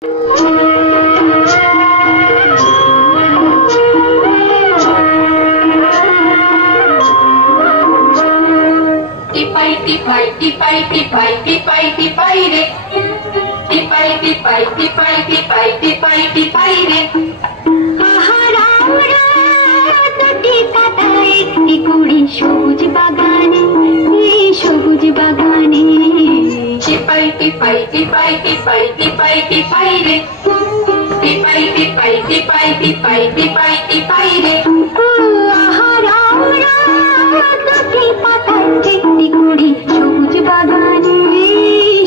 সবুজ বাগানে সবুজ বাগানে টিপাই টিপাই টিপাই টিপাই টিপাই টিপাই রে টিপাই টিপাই টিপাই টিপাই টিপাই টিপাই রে একটি কুড়ি সবুজ বাগানে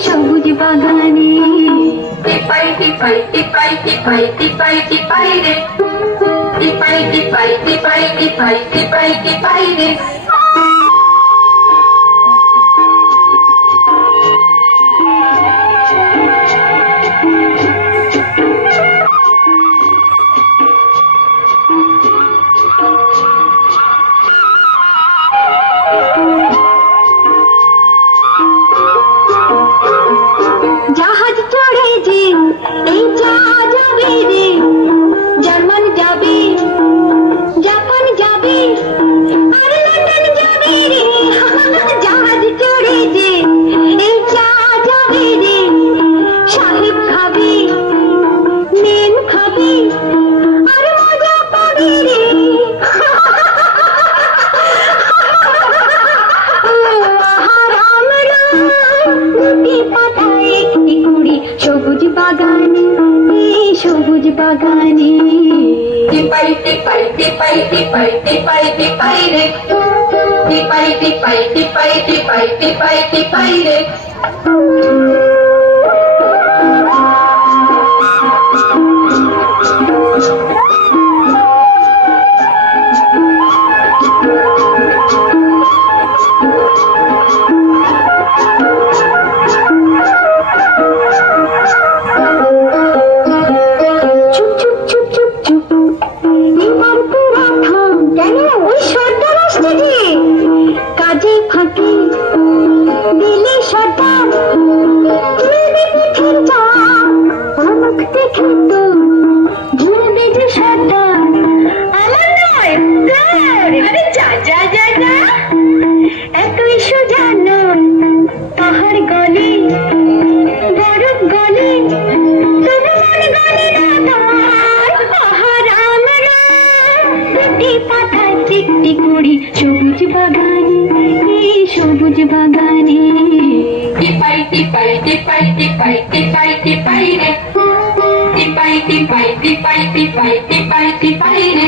সবুজ বাগানে টিপাই টিপাই টিপাই টিপাই টিপাই টিপাই রে টিপাই টিপাই টিপাই টিপাই টিপাই টিপাই রে জাহাজ চড়ে যে এই জাহাজ যাবে রে জার্মান যাবে জাপান যাবে আর লন্ডন যাবে রে জাহাজ চড়ে যে এই জাহাজ যাবে রে সাহেব খাবে মেন খাবে আর মজা পাবে রে সবুজ বাগানে সবুজ বাগানে টিপাই টিপাই টিপাই টিপাই টিপাই টিপাই রে টিপাই টিপাই টিপাই টিপাই টিপাই টিপাই রে কাজে ফাঁকি দিলে সর্দার অমুক দেখে তো ঝুলবে যে সর্দার আমার নয় আরে যা যা যা যা এতই সোজা নয় তাহার গলে বরফ গলে তবু মন গলে না তোমার আহার আমরা দুটি পাতায় একটি কুড়ি সবুজ বাগানে সবুজ বাগানে টিপাই টিপাই টিপাই টিপাই টিপাই টিপাই রে টিপাই টিপাই টিপাই টিপাই টিপাই টিপাই রে